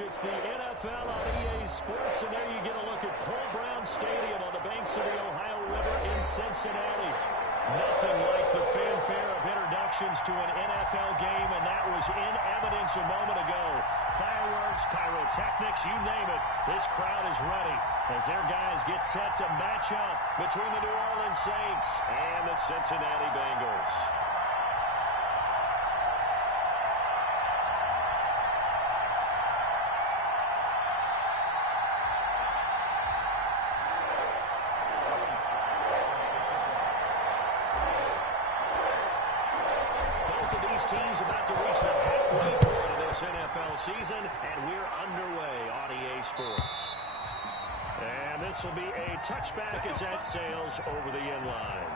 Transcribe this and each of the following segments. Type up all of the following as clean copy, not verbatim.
It's the NFL on EA Sports, and there you get a look at Paul Brown Stadium on the banks of the Ohio River in Cincinnati. Nothing like the fanfare of introductions to an NFL game, and that was in evidence a moment ago. Fireworks, pyrotechnics, you name it. This crowd is ready as their guys get set to match up between the New Orleans Saints and the Cincinnati Bengals. Teams about to reach the halfway point of this NFL season, and we're underway on EA Sports. And this will be a touchback as that sails over the end line.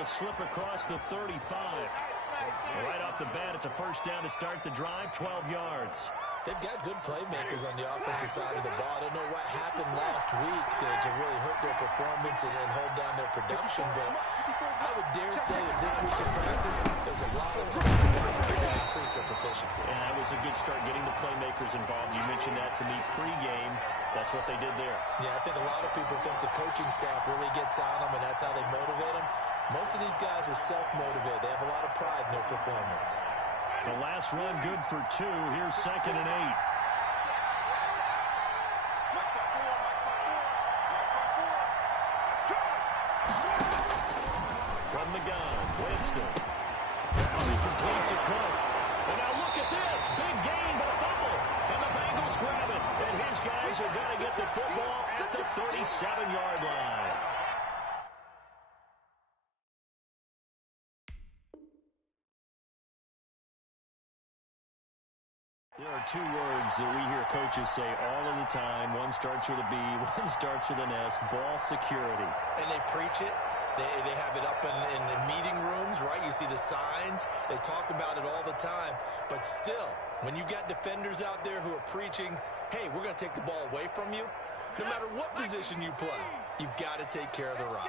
Slip across the 35. Right off the bat, it's a first down to start the drive, 12 yards. They've got good playmakers on the offensive side of the ball. I don't know what happened last week to really hurt their performance and hold down their production, but I would dare say that this week in practice, there's a lot of time to increase their proficiency. And that was a good start getting the playmakers involved. You mentioned that to me pregame. That's what they did there. Yeah, I think a lot of people think the coaching staff really gets on them, and that's how they motivate them. Most of these guys are self-motivated. They have a lot of pride in their performance. The last run good for 2. Here's 2nd and 8. From the gun, Winston. Now he completes a Cook. And now look at this. Big gain, but a fumble. And the Bengals grab it. And his guys are going to get the football at the 37-yard line. There are 2 words that we hear coaches say all of the time. One starts with a B, one starts with an S, ball security. And they preach it. They have it up in meeting rooms, right? You see the signs. They talk about it all the time. But still, when you've got defenders out there who are preaching, hey, we're going to take the ball away from you, no matter what position you play, you've got to take care of the rock.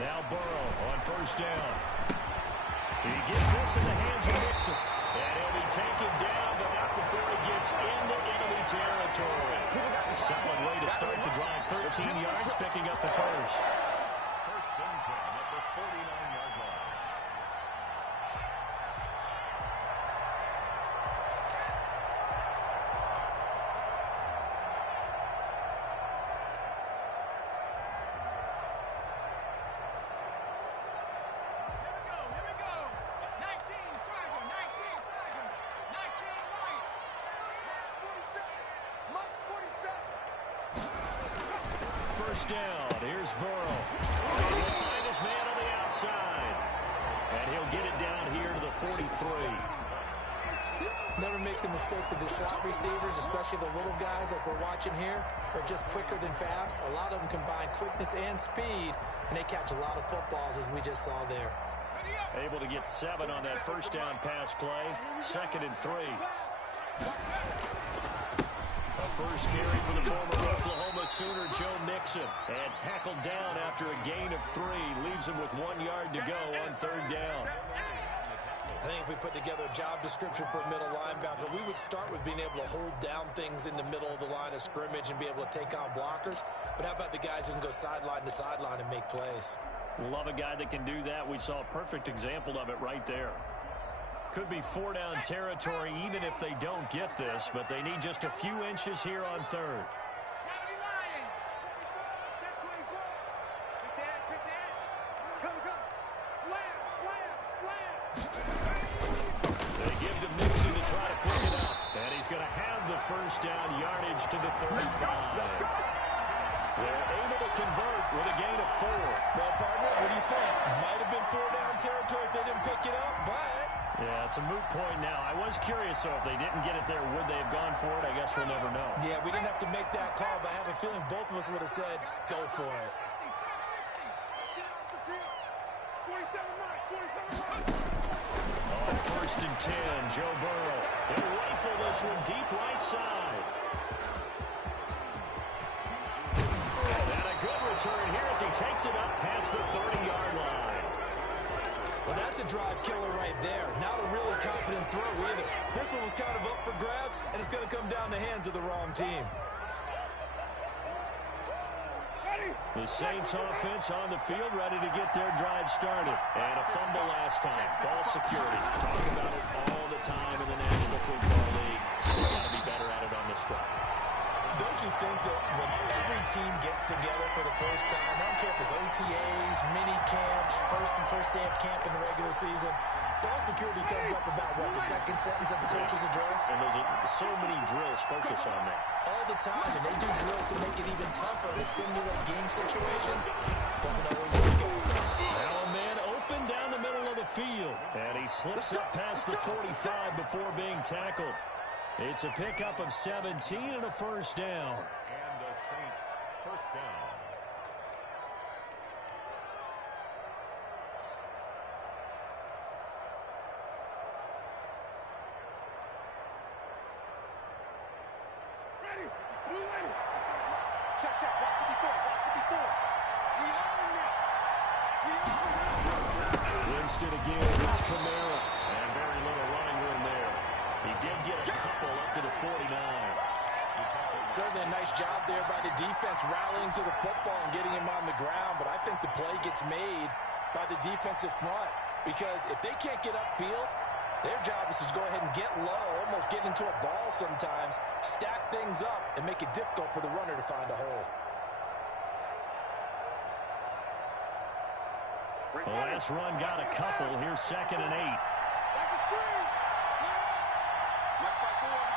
Now Burrow on first down. He gets this in the hands of Mixon. And he'll be taken down, but not before he gets into enemy territory. Solid way to start the drive. 13 yards, picking up the first. First and 10 at the 49-yard line. First down. Here's Burrow. He'll find his man on the outside. And he'll get it down here to the 43. Never make the mistake that the slot receivers, especially the little guys like we're watching here, are just quicker than fast. A lot of them combine quickness and speed, and they catch a lot of footballs, as we just saw there. Able to get 7 on that first down pass play. 2nd and 3. A first carry for the former Oklahoma Sooner, Joe Mixon. And tackled down after a gain of 3. Leaves him with 1 yard to go on 3rd down. I think if we put together a job description for a middle linebacker, we would start with being able to hold down things in the middle of the line of scrimmage and be able to take on blockers. But how about the guys who can go sideline to sideline and make plays? Love a guy that can do that. We saw a perfect example of it right there. Could be 4-down territory even if they don't get this, but they need just a few inches here on 3rd. They give to Mixon to try to pick it up, and he's going to have the first down yardage to the 35. They're able to convert with a gain of 4. Well, partner, what do you think? It's a moot point now. I was curious, though, if they didn't get it there, would they have gone for it? I guess we'll never know. Yeah, we didn't have to make that call, but I have a feeling both of us would have said, go for it. On 1st and 10, Joe Burrow. He'll rifle this one deep right side. And a good return here as he takes it up past the 30-yard line. Well, that's a drive killer right there. Not a really confident throw either. This one was kind of up for grabs, and it's going to come down the hands of the wrong team. The Saints offense on the field, ready to get their drive started. And a fumble last time. Ball security. Talk about it all the time in the National Football League. They've got to be better at it on this drive. Don't you think that when every team gets together for the first time, I don't care if it's OTAs, mini camps, first day of camp in the regular season, ball security comes up about, what, the second sentence of the coach's address? And there's so many drills focus on that. All the time, and they do drills to make it even tougher to simulate game situations. Doesn't always work out. Now a man open down the middle of the field. And he slips up past the 45 before being tackled. It's a pickup of 17 and a first down. And the Saints first down. Ready. Blue ready. Check. Walk 54. We own it. Winston again. It's Kamara. And very little running room there. He did get a couple up to the 49. Certainly a nice job there by the defense rallying to the football and getting him on the ground, but I think the play gets made by the defensive front because if they can't get upfield, their job is to go ahead and get low, almost get into a ball sometimes, stack things up, and make it difficult for the runner to find a hole. The last run got a couple. Here's 2nd and 8. Watch the screen. Mike 5-4.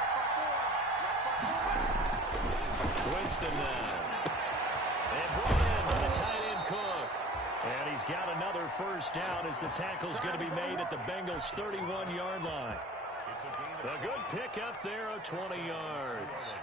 Winston now. And brought in by the tight end Cook. And he's got another first down as the tackle's going to be made at the Bengals' 31-yard line. A good pickup there of 20 yards.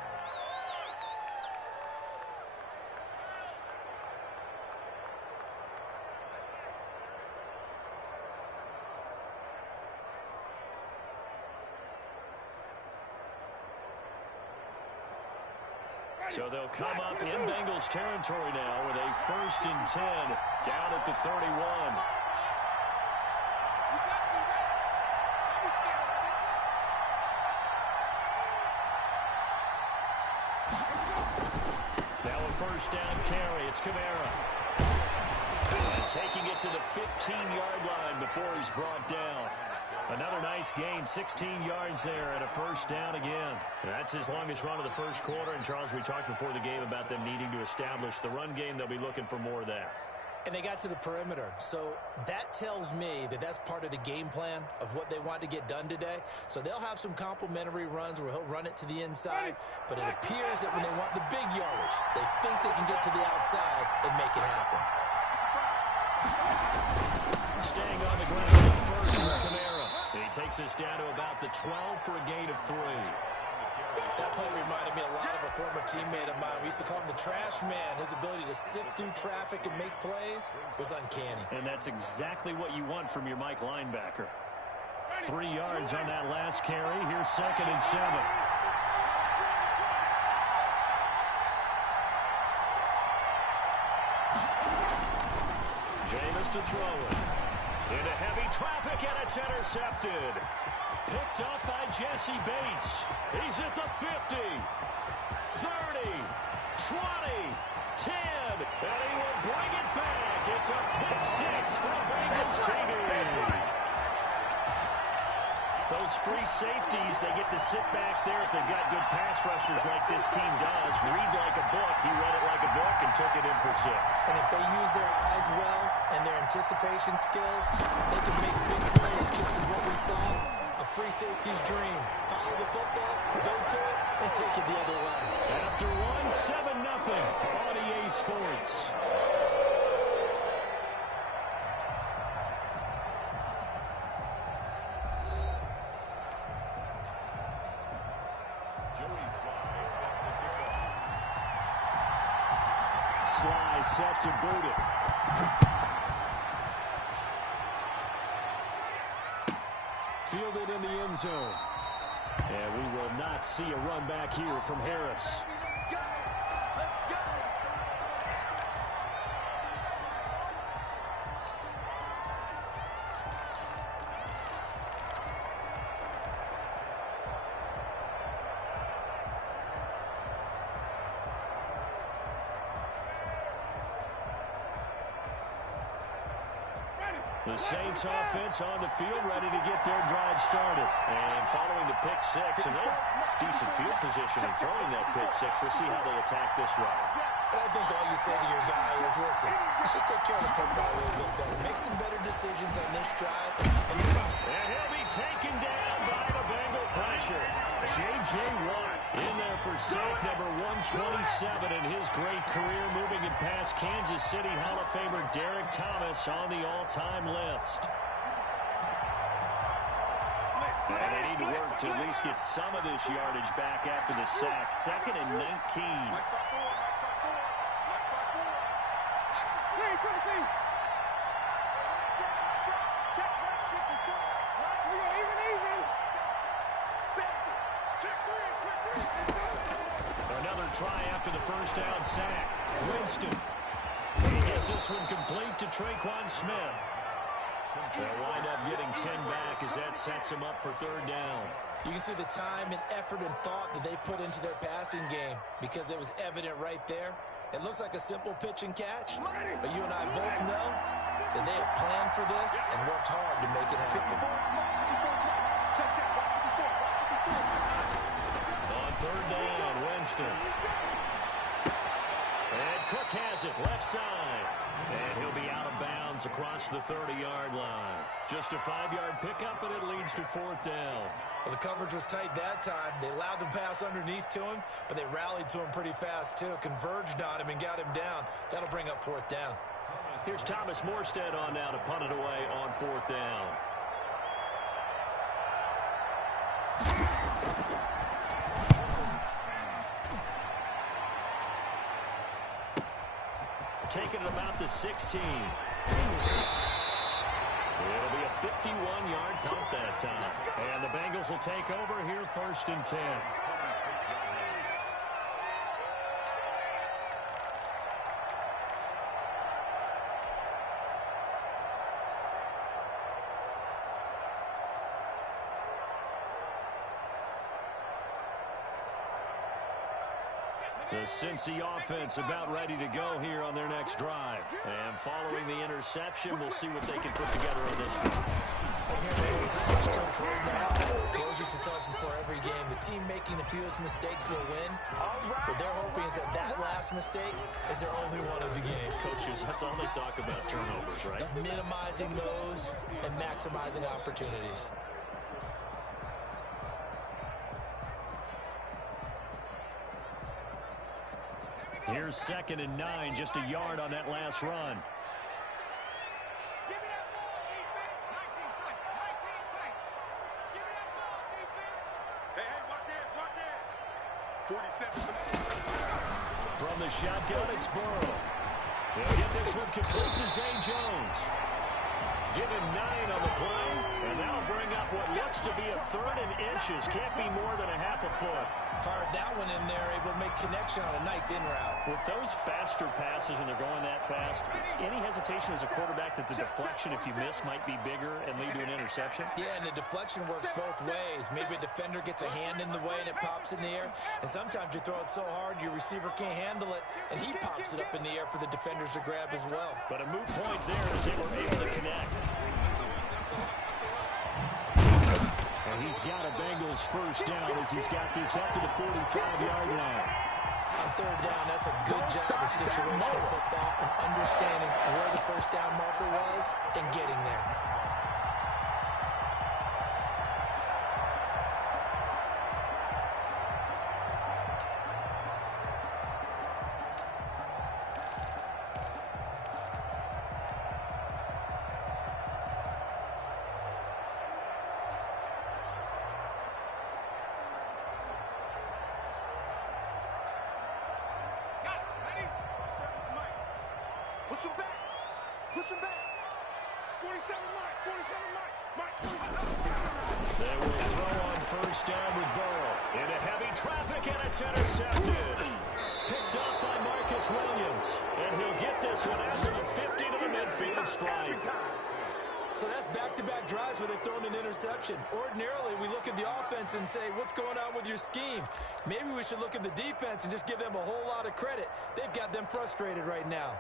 So they'll come up in Bengals territory now with a 1st and 10 down at the 31. Now a first down carry. It's Kamara. And taking it to the 15-yard line before he's brought down. Another nice gain, 16 yards there and a first down again. And that's his longest run of the first quarter. And, Charles, we talked before the game about them needing to establish the run game. They'll be looking for more of that. And they got to the perimeter. So that tells me that that's part of the game plan of what they want to get done today. So they'll have some complementary runs where he'll run it to the inside. But it appears that when they want the big yardage, they think they can get to the outside and make it happen. Staying on the ground at first for Kamara. He takes us down to about the 12 for a gain of 3. That play reminded me a lot of a former teammate of mine. We used to call him the trash man. His ability to sift through traffic and make plays was uncanny. And that's exactly what you want from your Mike linebacker. 3 yards on that last carry. Here's 2nd and 7. Jameis to throw it. Into heavy traffic, and it's intercepted. Picked up by Jesse Bates. He's at the 50, 30, 20, 10, and he will bring it back. It's a pick six for Bengals TV. Those free safeties, they get to sit back there if they've got good pass rushers like this team does. Read like a book. He read it like a book and took it in for 6. And if they use their eyes well and their anticipation skills, they can make big plays just as what we saw. A free safety's dream. Follow the football, go to it, and take it the other way. After one, 7-0 on EA Sports. Sly set to boot it. Fielded in the end zone. And we will not see a run back here from Harris. The Saints offense on the field, ready to get their drive started. And following the pick six, and they're decent field position in throwing that pick six. We'll see how they attack this ride. And I think all you say to your guy is, listen, let's just take care of the football a little bit better. Make some better decisions on this drive. And he'll be taken down by the Bengal pressure. J.J. Watt in there for sack number 127 in his great career, moving it past Kansas City Hall of Famer Derek Thomas on the all-time list. And they need to work to at least get some of this yardage back after the sack. 2nd and 19. Another try after the first down sack. Winston. He gets this one complete to Traquan Smith. They'll wind up getting 10 back as that sets him up for 3rd down. You can see the time and effort and thought that they put into their passing game because it was evident right there. It looks like a simple pitch and catch, but you and I both know that they have planned for this and worked hard to make it happen. On 3rd down, Winston. And Cook has it, left side. And he'll be out of bounds across the 30-yard line. Just a 5-yard pickup, and it leads to 4th down. Well, the coverage was tight that time. They allowed the pass underneath to him, but they rallied to him pretty fast, too. Converged on him and got him down. That'll bring up 4th down. Here's Thomas Morstead on now to punt it away on 4th down. Taking it about the 16. It'll be a 51-yard punt that time. And the Bengals will take over here 1st and 10. The Cincy offense about ready to go here on their next drive. And following the interception, we'll see what they can put together on this one. Coach used to tell us before every game, the team making the fewest mistakes will win. What they're hoping is that last mistake is their only one of the game. Coaches, that's all they talk about, turnovers, right? Minimizing those and maximizing opportunities. Here's 2nd and 9, just a yard on that last run. From the shotgun, it's Burrow. They'll get this one complete to Zay Jones. Give him 9 on the play, and that'll bring up what looks to be a 3rd and inches. Can't be more than a half a foot. Fired that one in there, able to make connection on a nice in route. With those faster passes when they're going that fast, any hesitation as a quarterback that the deflection, if you miss, might be bigger and lead to an interception? Yeah, and the deflection works both ways. Maybe a defender gets a hand in the way and it pops in the air, and sometimes you throw it so hard your receiver can't handle it, and he pops it up in the air for the defenders to grab as well. But a moot point there as they were able to connect. And he's got a Bengals 1st down as he's got this up to the 45-yard line. On 3rd down, that's a good job of situational football and understanding where the 1st down marker was and getting there. Push him back. Push him back. 47 Mike. 47 Mike. Mike. They will throw on first down with Burrow. Into heavy traffic, and it's intercepted. Picked up by Marcus Williams. And he'll get this one out to the 50 to the midfield strike. So that's back-to-back drives where they've thrown an interception. Ordinarily, we look at the offense and say, what's going on with your scheme? Maybe we should look at the defense and just give them a whole lot of credit. They've got them frustrated right now.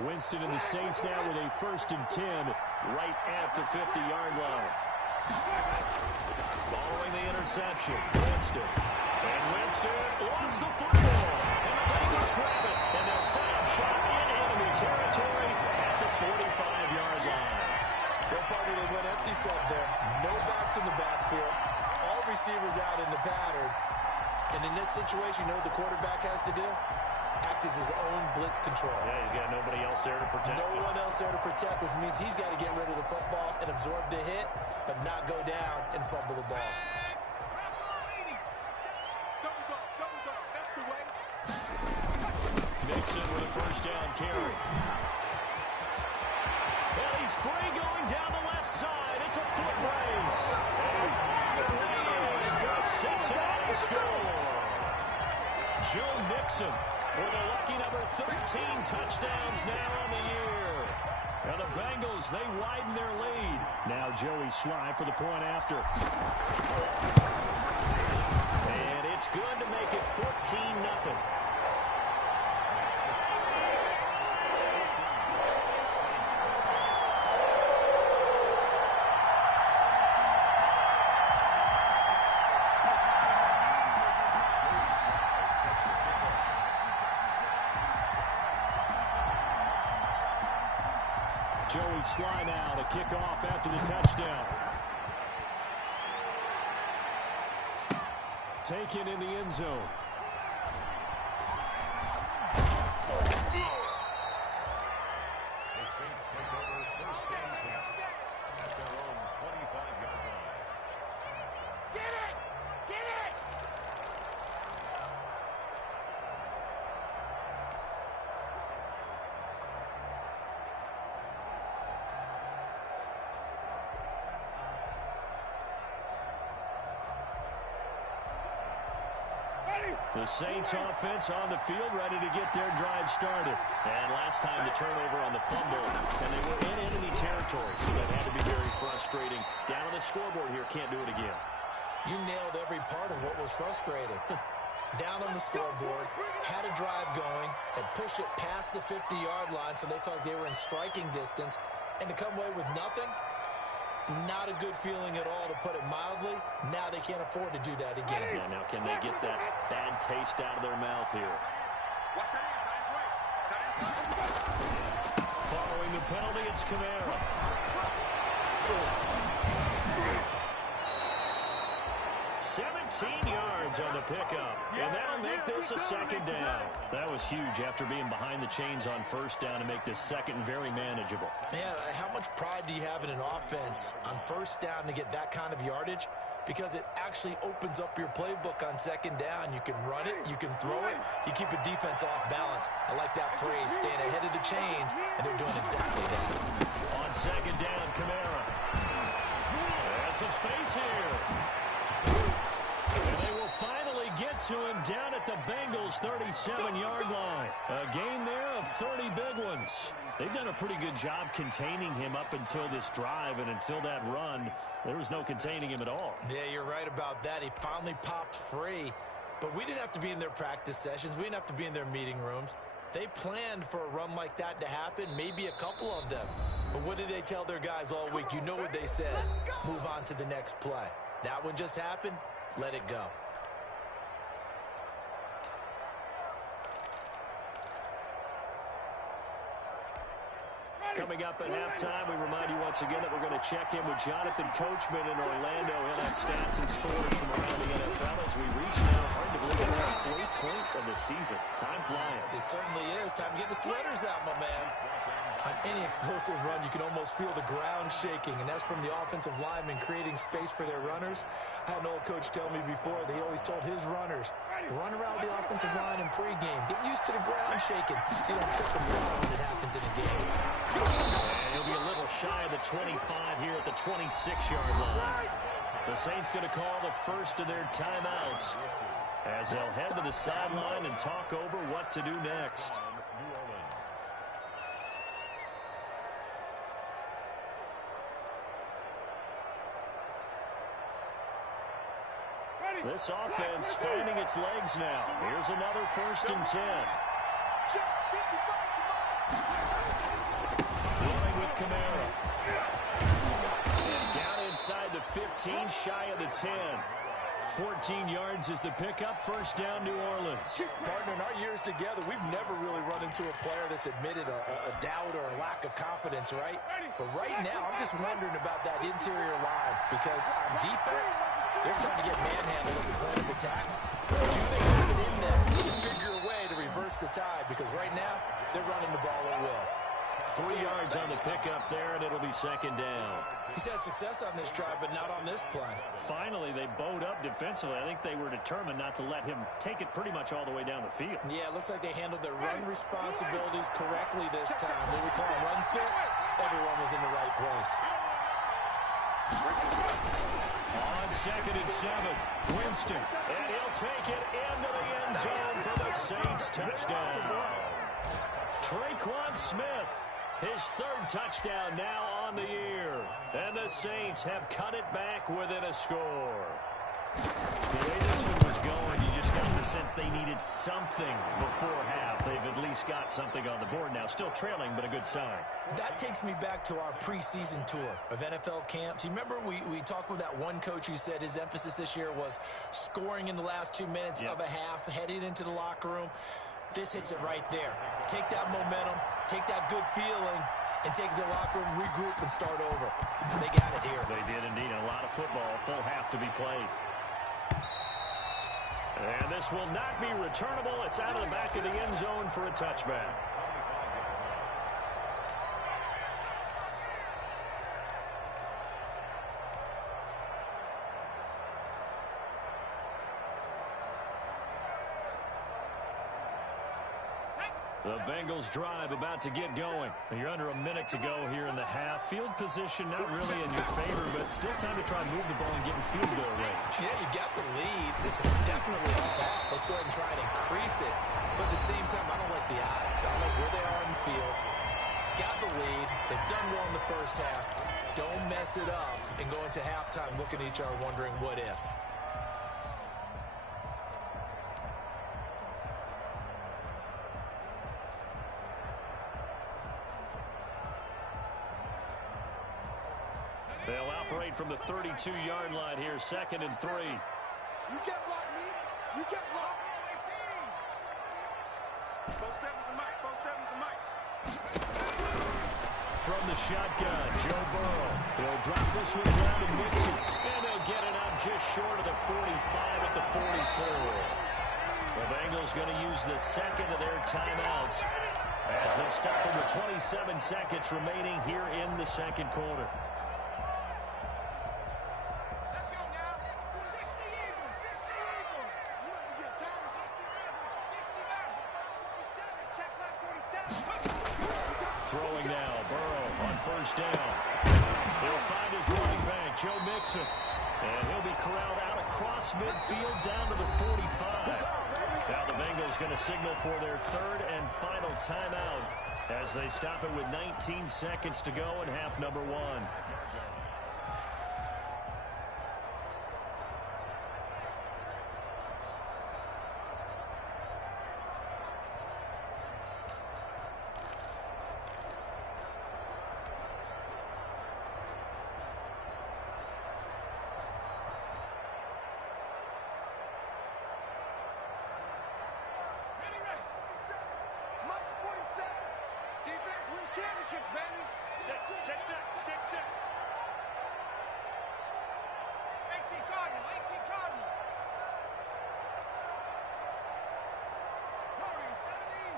Winston and the Saints now with a 1st and 10 right at the 50-yard line. Following the interception, Winston. And Winston lost the football. And the Bengals grab it. And they'll set up shot in enemy territory at the 45-yard line. Well, partner, they went empty set there. No backs in the backfield. All receivers out in the pattern. And in this situation, you know what the quarterback has to do? Act as his own blitz control. Yeah, he's got nobody else there to protect him. No one else there to protect, which means he's got to get rid of the football and absorb the hit, but not go down and fumble the ball. Mixon with a 1st down carry. Well, he's free going down the left side. It's a foot race. And for a Cincinnati score. Joe Mixon with a lucky number 13 touchdowns now on the year. And the Bengals, they widen their lead. Now Joey Sly for the point after. And it's good to make it 14-0. Joey Sly now to kick off after the touchdown. Taken in the end zone. The Saints take over 1st and 10 at their own 25-yard line. Get it! Get it! The Saints offense on the field ready to get their drive started. And last time the turnover on the fumble, and they were in enemy territory, so that had to be very frustrating. Down on the scoreboard here, can't do it again. You nailed every part of what was frustrating. Down on the scoreboard, had a drive going, had pushed it past the 50-yard line, so they felt like they were in striking distance, and to come away with nothing, not a good feeling at all, to put it mildly. Now they can't afford to do that again. Yeah, now can they get that bad taste out of their mouth here? Following the penalty, it's Kamara. 17 yards on the pickup, and that'll make this a 2nd down. That was huge after being behind the chains on 1st down to make this 2nd very manageable. Man, how much pride do you have in an offense on 1st down to get that kind of yardage? Because it actually opens up your playbook on 2nd down. You can run it, you can throw it, you keep a defense off balance. I like that phrase, staying ahead of the chains, and they're doing exactly that. On 2nd down, Kamara. There's some space here. And they will finally get to him down at the Bengals' 37-yard line. A gain there of 30 big ones. They've done a pretty good job containing him up until this drive, and until that run, there was no containing him at all. Yeah, you're right about that. He finally popped free. But we didn't have to be in their practice sessions. We didn't have to be in their meeting rooms. They planned for a run like that to happen, maybe a couple of them. But what did they tell their guys all week? You know what they said. Move on to the next play. That one just happened. Let it go. Coming up at halftime, we remind you once again that we're going to check in with Jonathan Coachman in Orlando. He'll have stats and scores from around the NFL as we reach now. Hard to believe it, the 4th point of the season. Time flying. It certainly is. Time to get the sweaters out, my man. On any explosive run, you can almost feel the ground shaking, and that's from the offensive linemen creating space for their runners. I had an old coach tell me before, they always told his runners, run around the offensive line in pregame. Get used to the ground shaking so you don't trip and fall when it happens in a game. And he'll be a little shy of the 25 here at the 26-yard line. The Saints going to call the first of their timeouts as they'll head to the sideline and talk over what to do next. This offense finding its legs now. Here's another 1st and 10. Running with Kamara. And down inside the 15, shy of the 10. 14 yards is the pickup. 1st down, New Orleans. Partner, in our years together, we've never really run into a player that's admitted a doubt or a lack of confidence, right? But right now, I'm just wondering about that interior line because on defense, they're starting to get manhandled at the point of attack. Do they have it in them to figure a way to reverse the tide? Because right now, they're running the ball at will. 3 yards on the pickup there, and it'll be 2nd down. He's had success on this drive, but not on this play. Finally, they bowed up defensively. I think they were determined not to let him take it pretty much all the way down the field. Yeah, it looks like they handled their run responsibilities correctly this time. What we call run fits, everyone was in the right place. On 2nd and 7, Winston. And he'll take it into the end zone for the Saints touchdown. Traquan Smith, his 3rd touchdown now on the year. And the Saints have cut it back within a score. The way this one was going, you just got the sense they needed something before half. They've at least got something on the board now. Still trailing, but a good sign. That takes me back to our preseason tour of NFL camps. You remember we talked with that one coach who said his emphasis this year was scoring in the last 2 minutes of a half, heading into the locker room. This hits it right there. Take that momentum, take that good feeling, and take it to the locker room, regroup, and start over. They got it here. They did indeed. A lot of football, full half to be played. And this will not be returnable. It's out of the back of the end zone for a touchback. The Bengals drive about to get going. You're under a minute to go here in the half. Field position not really in your favor, but still time to try and move the ball and get in field goal range. Yeah, you got the lead. It's definitely a thought. Let's go ahead and try and increase it. But at the same time, I don't like the odds. I don't like where they are in the field. Got the lead. They've done well in the first half. Don't mess it up and go into halftime looking at each other wondering what if. They'll operate from the 32-yard line here, 2nd and 3. You get blocked, me. You get blocked. 4-7's the mic. 4-7's the mic. From the shotgun, Joe Burrow. He'll drop this one down to Mixon. And they'll get it up just short of the 45 at the 44. The Bengals going to use the 2nd of their timeouts as they'll stop them with 27 seconds remaining here in the 2nd quarter. Throwing now, Burrow on 1st down. He'll find his running back, Joe Mixon. And he'll be corralled out across midfield down to the 45. Now the Bengals going to signal for their 3rd and final timeout as they stop it with 19 seconds to go in half number 1. Championships, baby. Check. 18 Cardinal. Warriors 17.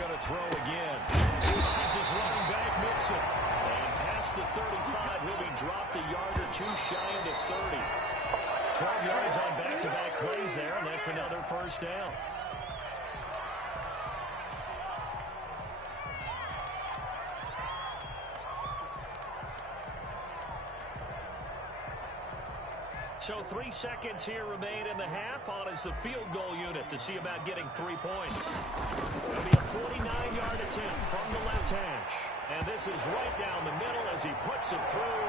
going to throw again. Finds his running back, Mixon. And past the 35, he'll be dropped a yard or two shy of the 30. 12 yards on back-to-back plays there, and that's another first down. So 3 seconds here remain in the half. On is the field goal unit to see about getting 3 points. It'll be a 49-yard attempt from the left hash. And this is right down the middle as he puts it through.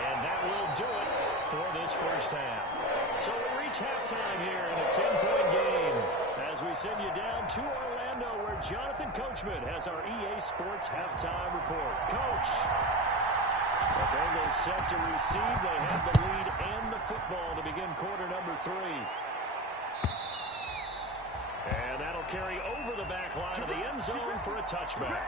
And that will do it for this first half. So we reach halftime here in a 10-point game as we send you down to Orlando where Jonathan Coachman has our EA Sports halftime report. Coach. The Bengals set to receive. They have the lead and the football to begin quarter number 3. And that'll carry over the back line of the end zone for a touchback.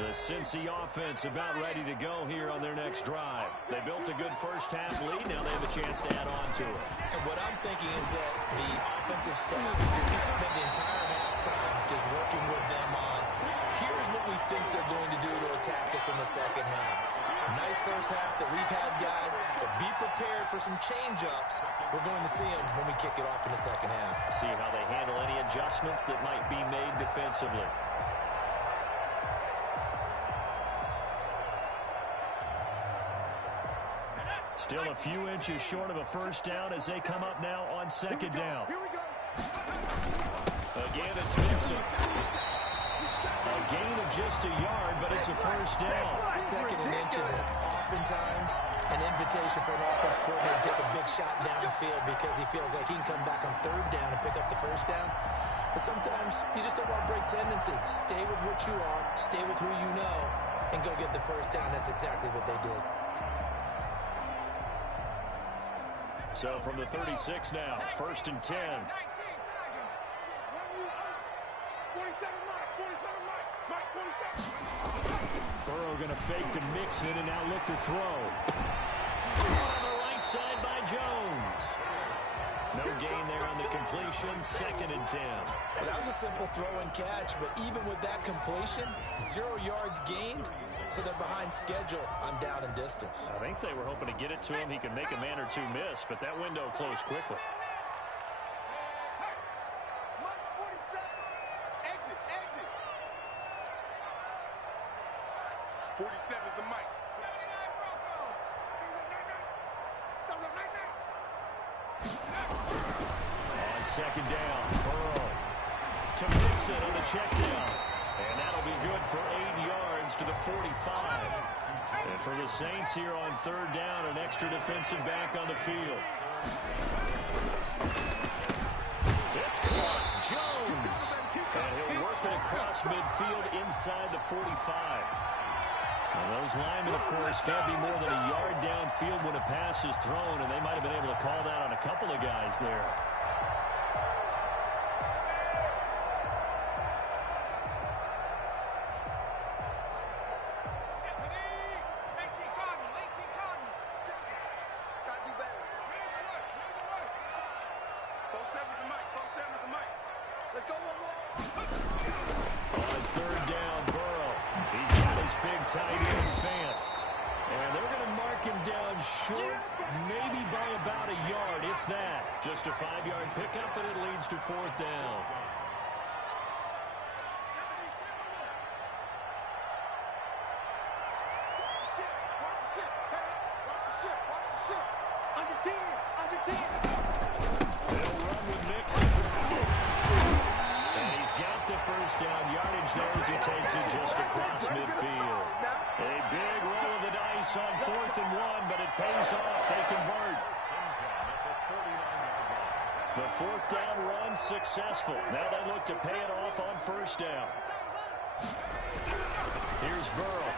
The Cincy offense about ready to go here on their next drive. They built a good first half lead. Now they have a chance to add on to it. And what I'm thinking is that the offensive staff spent the entire halftime just working with them on, here's what we think they're going to do to attack us in the second half. Nice first half that we've had, guys, but be prepared for some change-ups. We're going to see them when we kick it off in the second half. See how they handle any adjustments that might be made defensively. Still a few inches short of a first down as they come up now on second down. Again, it's Mixon. A gain of just a yard, but it's a first down. Second and inches is oftentimes an invitation for an offense coordinator to take a big shot down the field because he feels like he can come back on third down and pick up the first down. But sometimes you just don't want to break tendency. Stay with what you are, stay with who you know, and go get the first down. That's exactly what they did. So from the 36 now, first and 10. Burrow going to fake to Mixon and now look to throw. On the right side by Jones. No gain there on the completion, second and 10. Well, that was a simple throw and catch, but even with that completion, 0 yards gained, so they're behind schedule on down and distance. I think they were hoping to get it to him. He could make a man or two miss, but that window closed quickly. Exit. 47 is the mic. 79 Bronco. On second down, Burrow to Mixon on the check down. And that'll be good for 8 yards to the 45. And for the Saints here on third down, an extra defensive back on the field. It's caught. Jones. And he'll work it across midfield inside the 45. Now those linemen, of course, can't be more than a yard downfield when a pass is thrown, and they might have been able to call that on a couple of guys there. Tight end fan. And they're going to mark him down short, maybe by about a yard, if that. Just a 5-yard pickup, and it leads to fourth down. Under 10. They'll run with Mixon. And he's got the first down yardage there as he takes it just across midfield. A big roll of the dice on 4th and 1, but it pays off. They convert. The fourth down run successful. Now they look to pay it off on first down. Here's Burrow.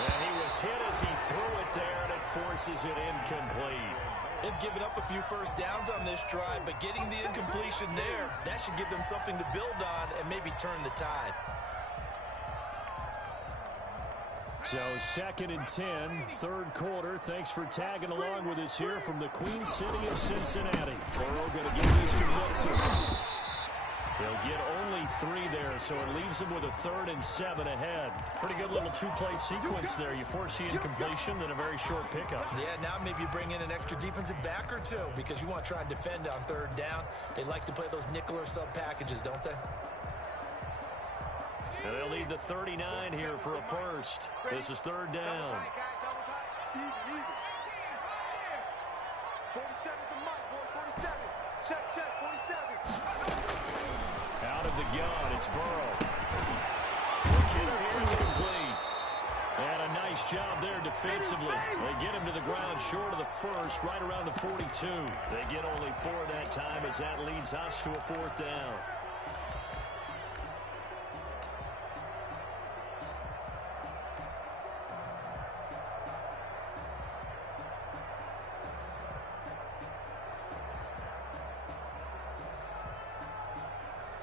And he was hit as he threw it there, and it forces it incomplete. They've given up a few first downs on this drive, but getting the incompletion there, that should give them something to build on and maybe turn the tide. So 2nd and 10, third quarter. Thanks for tagging along with us here from the Queen City of Cincinnati. Burrow going to get Eastern Wilson. He'll get only 3 there, so it leaves him with a 3rd and 7 ahead. Pretty good little 2-play sequence there. You force the incompletion, then a very short pickup. Yeah, now maybe you bring in an extra defensive back or two because you want to try and defend on 3rd down. They like to play those nickel or sub packages, don't they? And they'll need the 39 here for a first. This is 3rd down. 47 the mic, boy, 47. Check, 47. Out of the gun, it's Burrow. The killer here is complete. And a nice job there defensively. They get him to the ground short of the first, right around the 42. They get only 4 that time as that leads us to a 4th down.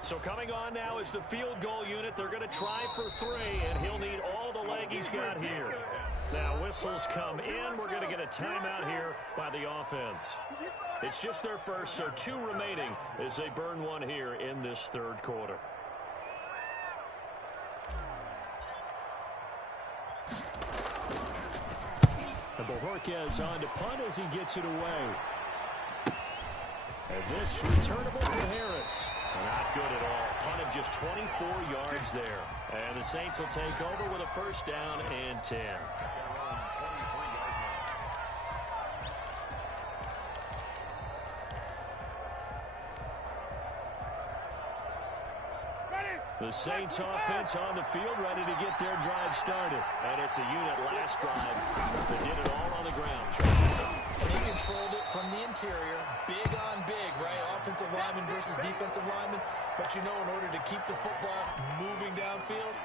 So coming on now is the field goal unit. They're going to try for 3, and he'll need all the leg he's got here. Now whistles come in. We're going to get a timeout here by the offense. It's just their first, so 2 remaining as they burn 1 here in this 3rd quarter. And Bojorquez on to punt as he gets it away. And this returnable for Harris. Not good at all. Punt of just 24 yards there. And the Saints will take over with a 1st down and 10. The Saints offense on the field ready to get their drive started. And it's a unit last drive that did it all on the ground. And they controlled it from the interior. Big on big, right? Offensive lineman versus defensive lineman. But you know, in order to keep the football moving downfield,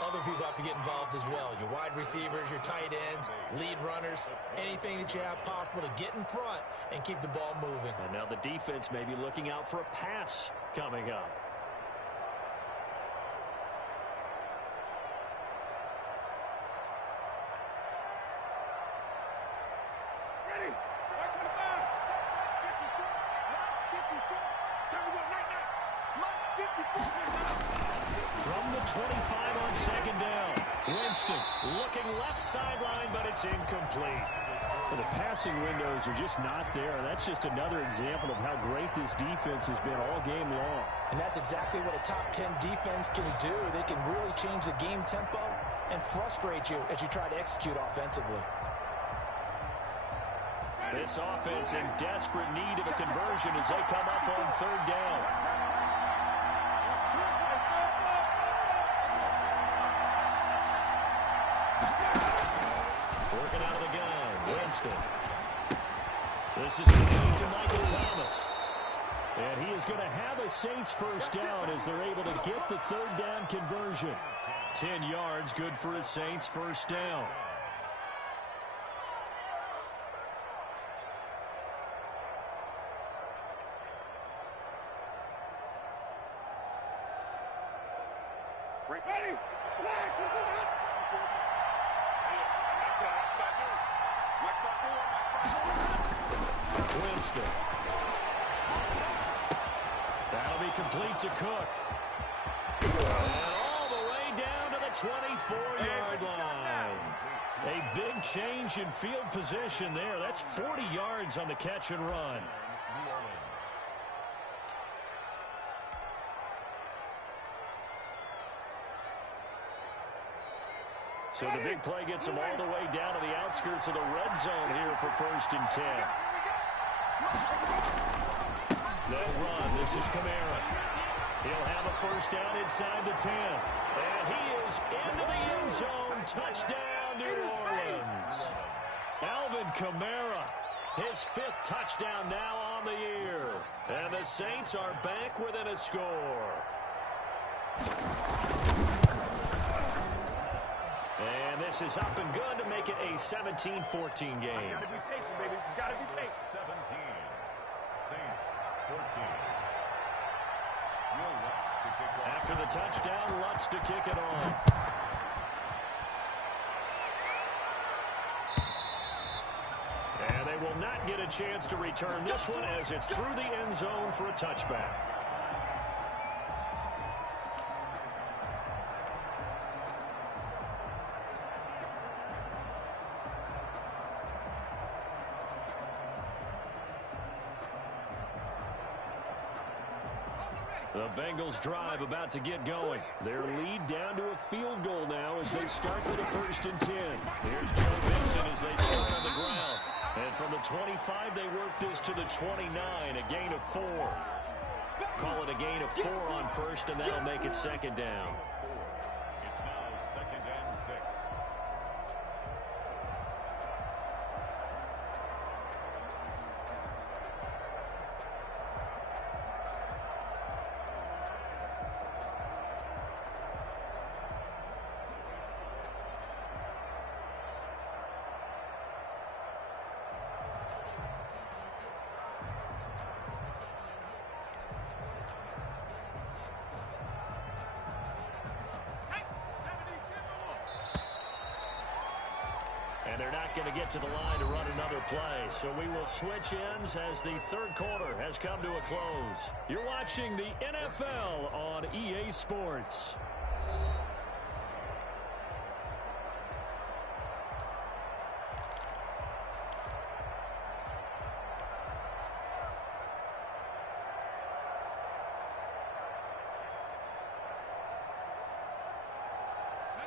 other people have to get involved as well. Your wide receivers, your tight ends, lead runners, anything that you have possible to get in front and keep the ball moving. And now the defense may be looking out for a pass coming up. From the 25 on 2nd down. Winston looking left sideline, but it's incomplete. Well, the passing windows are just not there. That's just another example of how great this defense has been all game long. And that's exactly what a top 10 defense can do. They can really change the game tempo and frustrate you as you try to execute offensively. This offense in desperate need of a conversion as they come up on 3rd down. Working out of the gun, Winston. This is going to Michael Thomas. And he is going to have a Saints 1st down as they're able to get the 3rd down conversion. 10 yards, good for a Saints 1st down. Ready? Winston. That'll be complete to Cook. And all the way down to the 24-yard line. A big change in field position there. That's 40 yards on the catch and run. So the big play gets them all the way down to the outskirts of the red zone here for 1st and 10. They'll run. This is Kamara. He'll have a 1st down inside the 10. And he is into the end zone. Touchdown, New Orleans. Alvin Kamara, his 5th touchdown now on the year. And the Saints are back within a score. And this is up and good to make it a 17-14 game. Gotta be patient, baby. Just gotta be patient. 17. Saints 14. After the touchdown, Lutz to kick it off. And they will not get a chance to return this one as it's through the end zone for a touchback. The Bengals drive about to get going. Their lead down to a field goal now as they start with a 1st and 10. Here's Joe Mixon as they start on the ground. And from the 25, they work this to the 29, a gain of 4. Call it a gain of 4 on 1st, and that'll make it 2nd down. It's now 2nd and 6. And they're not going to get to the line to run another play. So we will switch ends as the 3rd quarter has come to a close. You're watching the NFL on EA Sports.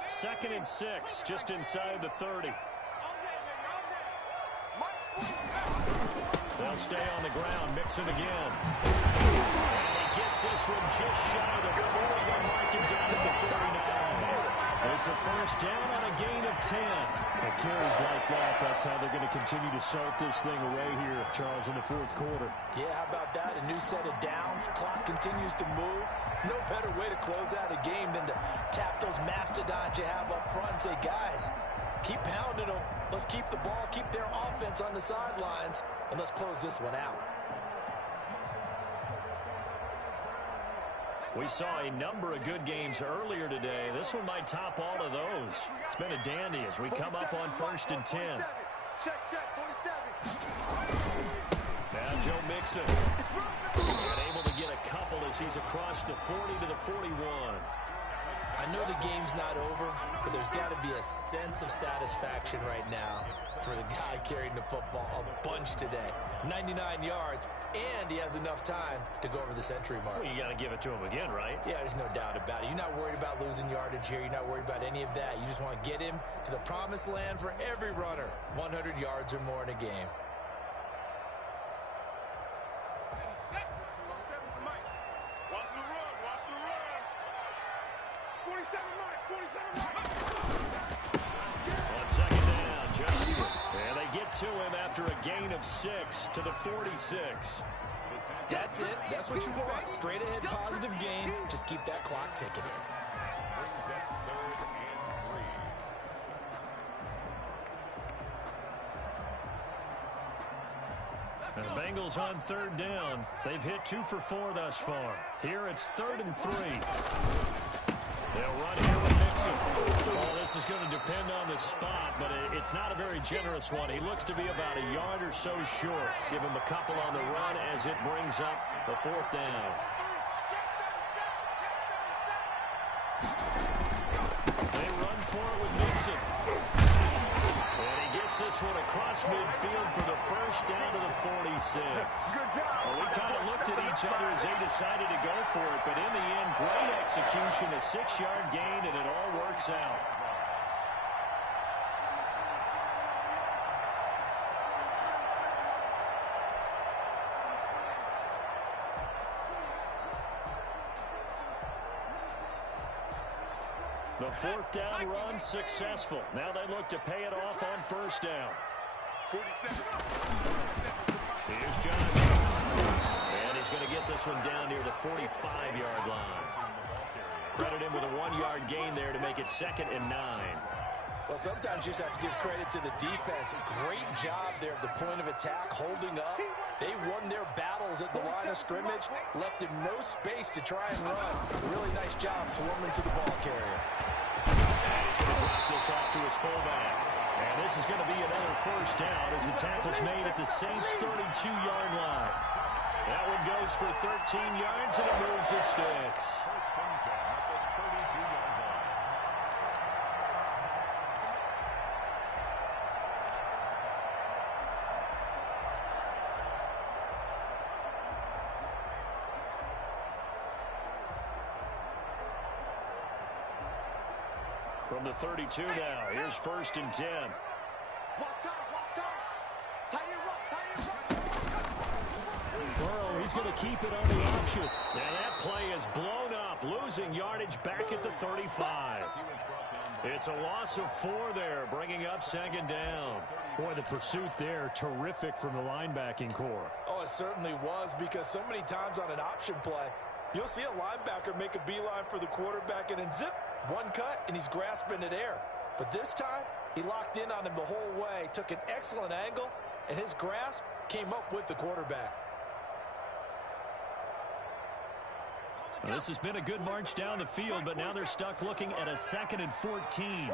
Second and 6, just inside the 30. They'll stay on the ground, Mixon again. And he gets this one just shy of the 40. They'll mark him down at the 39. It's a 1st down on a gain of 10. And carries like that, that's how they're going to continue to salt this thing away here, Charles, in the 4th quarter. Yeah, how about that? A new set of downs. Clock continues to move. No better way to close out a game than to tap those mastodons you have up front and say, guys, keep pounding them. Let's keep the ball, keep their offense on the sidelines, and let's close this one out. We saw a number of good games earlier today. This one might top all of those. It's been a dandy as we come up on 1st and 10. Check, 47. Now Joe Mixon. And able to get a couple as he's across the 40 to the 41. I know the game's not over, but there's got to be a sense of satisfaction right now for the guy carrying the football a bunch today. 99 yards, and he has enough time to go over the century mark. Well, you got to give it to him again, right? Yeah, there's no doubt about it. You're not worried about losing yardage here. You're not worried about any of that. You just want to get him to the promised land for every runner. 100 yards or more in a game. Watch the run, watch the run. 47 Mike. On 2nd down, Johnson. And they get to him after a gain of 6 to the 46. That's it. That's what you want. Straight ahead positive gain. Just keep that clock ticking. Brings up 3rd and 3. And the Bengals on 3rd down. They've hit 2 for 4 thus far. Here it's 3rd and 3. They'll run here with Mixon. Oh, this is going to depend on the spot, but it's not a very generous one. He looks to be about a yard or so short. Give him a couple on the run as it brings up the 4th down. They run for it with Mixon. And he gets this one across midfield for the 1st down to the 46. Well, we kind of looked at each other as they decided to go for it, but in the end, great execution, a 6-yard gain, and it all works out. The 4th down run successful. Now they look to pay it off on 1st down. 47. Here's Johnson. And he's going to get this one down near the 45-yard line. Credit him with a 1-yard gain there to make it 2nd and 9. Well, sometimes you just have to give credit to the defense. Great job there at the point of attack, holding up. They won their battles at the line of scrimmage, left him no space to try and run. A really nice job swarming to the ball carrier. And he's going to drop this off to his fullback. And this is going to be another first down as the tackle's made at the Saints' 32-yard line. That one goes for 13 yards, and it moves the sticks. From the 32 now, here's 1st and 10. Burrow, he's going to keep it on the option. And that play is blown up, losing yardage back at the 35. It's a loss of 4 there, bringing up 2nd down. Boy, the pursuit there, terrific from the linebacking core. Oh, it certainly was, because so many times on an option play, you'll see a linebacker make a beeline for the quarterback and then zip, one cut, and he's grasping at air. But this time, he locked in on him the whole way, took an excellent angle, and his grasp came up with the quarterback. Well, this has been a good march down the field, but now they're stuck looking at a 2nd and 14.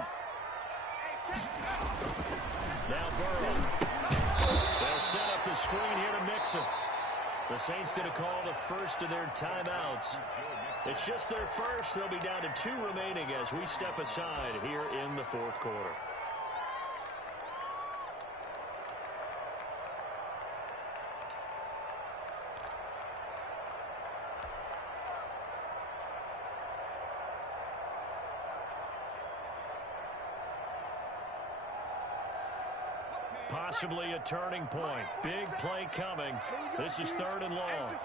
Now Burrow. They'll set up the screen here to Mixon. The Saints going to call the first of their timeouts. It's just their first. They'll be down to 2 remaining as we step aside here in the 4th quarter. Possibly a turning point. Big play coming. This is 3rd and long.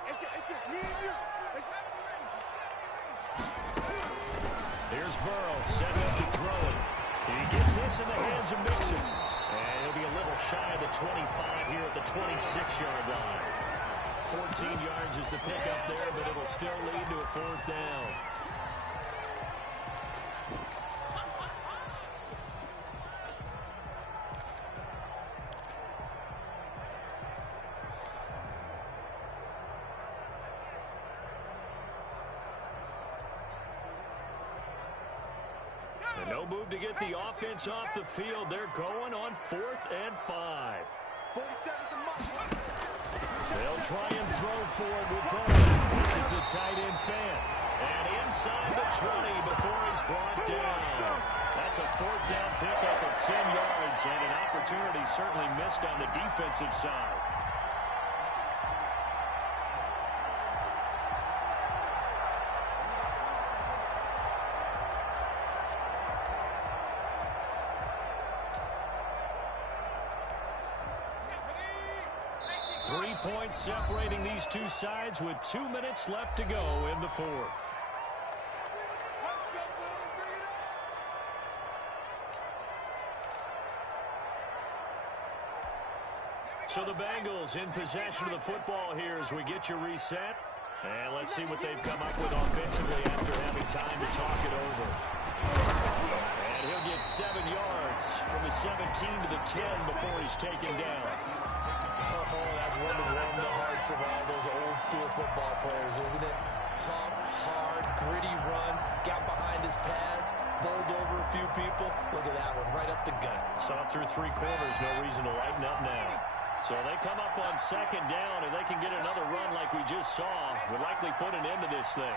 Here's Burrow setting up to throw it. He gets this in the hands of Mixon. And he'll be a little shy of the 25 here at the 26-yard line. 14 yards is the pickup there, but it'll still lead to a 4th down. No move to get the offense off the field. They're going on 4th and 5. They'll try and throw forward with Burrow. This is the tight end fan. And inside the 20 before he's brought down. That's a 4th down pickup of 10 yards and an opportunity certainly missed on the defensive side. Points separating these two sides with 2 minutes left to go in the 4th. So the Bengals in possession of the football here as we get you reset. And let's see what they've come up with offensively after having time to talk it over. And he'll get 7 yards from the 17 to the 10 before he's taken down. Oh, that's one to warm the hearts of all those old-school football players, isn't it? Tough, hard, gritty run, got behind his pads, bowled over a few people. Look at that one, right up the gut. Saw it through 3 quarters, no reason to lighten up now. So they come up on 2nd down, and they can get another run like we just saw. Would likely put an end to this thing.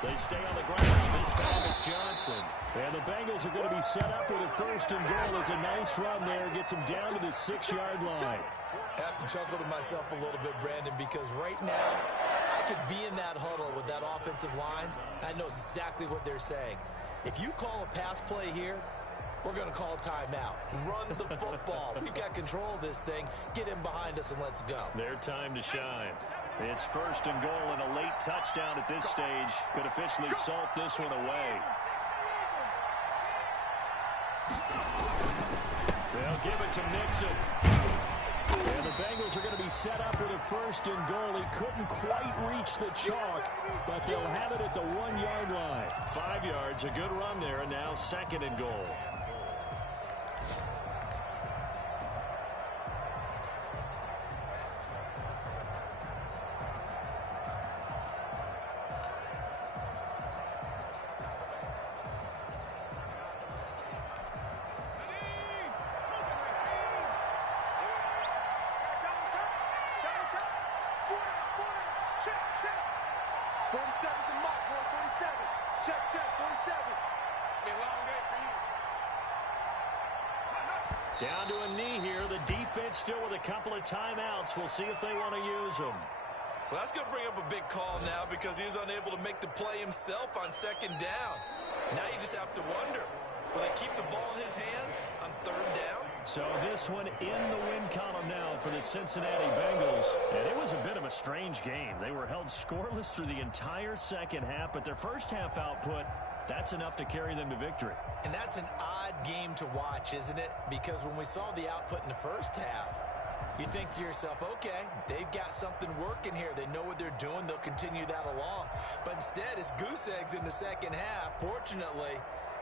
They stay on the ground. This time it's Johnson. And the Bengals are going to be set up with a 1st and goal. It's a nice run there. Gets them down to the 6-yard line. I have to chuckle to myself a little bit, Brandon, because right now I could be in that huddle with that offensive line. I know exactly what they're saying. If you call a pass play here, we're going to call a timeout. Run the football. We've got control of this thing. Get in behind us and let's go. Their time to shine. It's 1st and goal, and a late touchdown at this stage could officially salt this one away. They'll give it to Mixon. And the Bengals are going to be set up with a 1st and goal. He couldn't quite reach the chalk, but they'll have it at the 1-yard line. 5 yards, a good run there, and now 2nd and goal. Down to a knee here. The defense still with a couple of timeouts. We'll see if they want to use them. Well, that's going to bring up a big call now because he was unable to make the play himself on 2nd down. Now you just have to wonder, will they keep the ball in his hands on 3rd down? So this one in the win column now for the Cincinnati Bengals. And it was a bit of a strange game. They were held scoreless through the entire 2nd half, but their first half output, that's enough to carry them to victory. And that's an odd game to watch, isn't it? Because when we saw the output in the first half, you think to yourself, okay, they've got something working here. They know what they're doing. They'll continue that along. But instead, it's goose eggs in the 2nd half. Fortunately,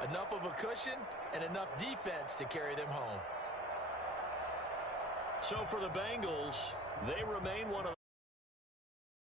enough of a cushion and enough defense to carry them home. So for the Bengals, they remain one of